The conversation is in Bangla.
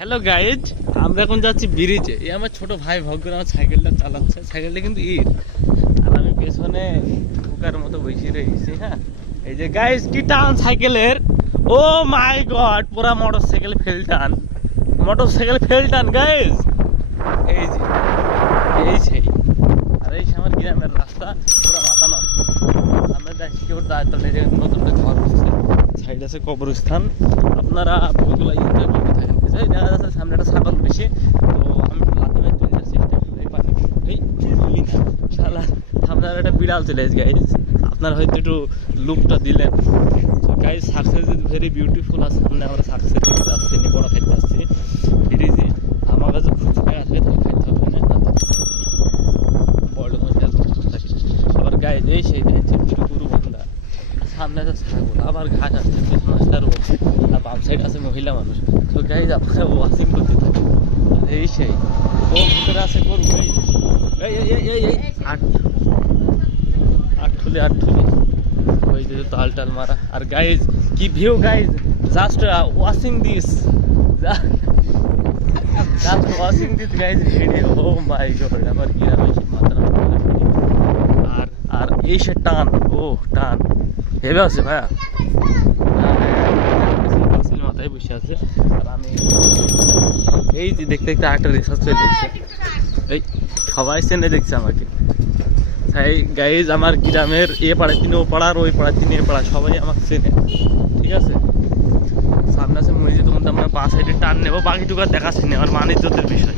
হ্যালো গাইজ, আমরা এখন যাচ্ছি ব্রিজে। এই আমার ছোট ভাই ভগ্ন আমার সাইকেলটা চালাচ্ছে। সাইকেলটা কিন্তু আর আমি পেছনে পোকার মতো বসে রয়েছি। হ্যাঁ, এই যে গাইজ কি টান সাইকেলের! ও মাই গড, পুরা মোটর সাইকেল ফেল টান গাইজ। এই যে সেই আর এই আমার গ্রামের রাস্তা পুরো মাথা নষ্ট। আমরা দেখছি কেউ নতুন ঘর হচ্ছে, সাইড আছে কবরস্থান। আপনারা বইগুলো এনজয় করতে থাকেন। দেখা যাচ্ছে সামনে একটা ছাগল বেশি, তো আমি লাথি মেরে চলে যাচ্ছি। শালা আপনারা একটা বিড়াল চলে এসে গাইজ, আপনারা হয়তো একটু লুকটা দিলেন। Guys success is very beautiful. আর সামনে আমরা সাকসেস দিকে যাচ্ছি, বড় খাইতে আসছি ব্রিজে। আমার কাছে ফুচকা আসবে, তাহলে খাইতে হবে না। বড় থাকি আবার গাইজ এই সেই গরু বান্ধা, সামনে আছে ছাগল, আবার ঘাস আসছে, পেছনে আসছে আর বাম সাইড আছে মহিলা মানুষ। তো গাইজ আপনারা ওয়াচিং করতে থাকেন। এই সেই ও ভিতরে আছে গরু। আটঠুলি ওই যে তাল টাল মারা। আর গাইজ কি view guys, just watching this guys video. Oh my god, আমার গ্রামে মাথা। আর এই সে টান, ও টান ভেবে আছে ভাইয়া। মাথায় বসে আছে আর আমি এই যে দেখতে দেখতে আরেকটা রিসার্চ চলে এসেছে। এই সবাই চেনে দেখছে আমাকে। তাই গাইজ আমার গ্রামের এ পাড়ায় তিনি ও পাড়ার, ওই পাড়ায় তিনি এ পাড়া, সবাই আমাকে চেনে। ঠিক আছে, সামনে আছে মসজিদ, তোমাদের আমরা বাস সাইডে টান নেবো, বাকিটুকু আর দেখাচ্ছি না, আমার মান ইজ্জতের বিষয়।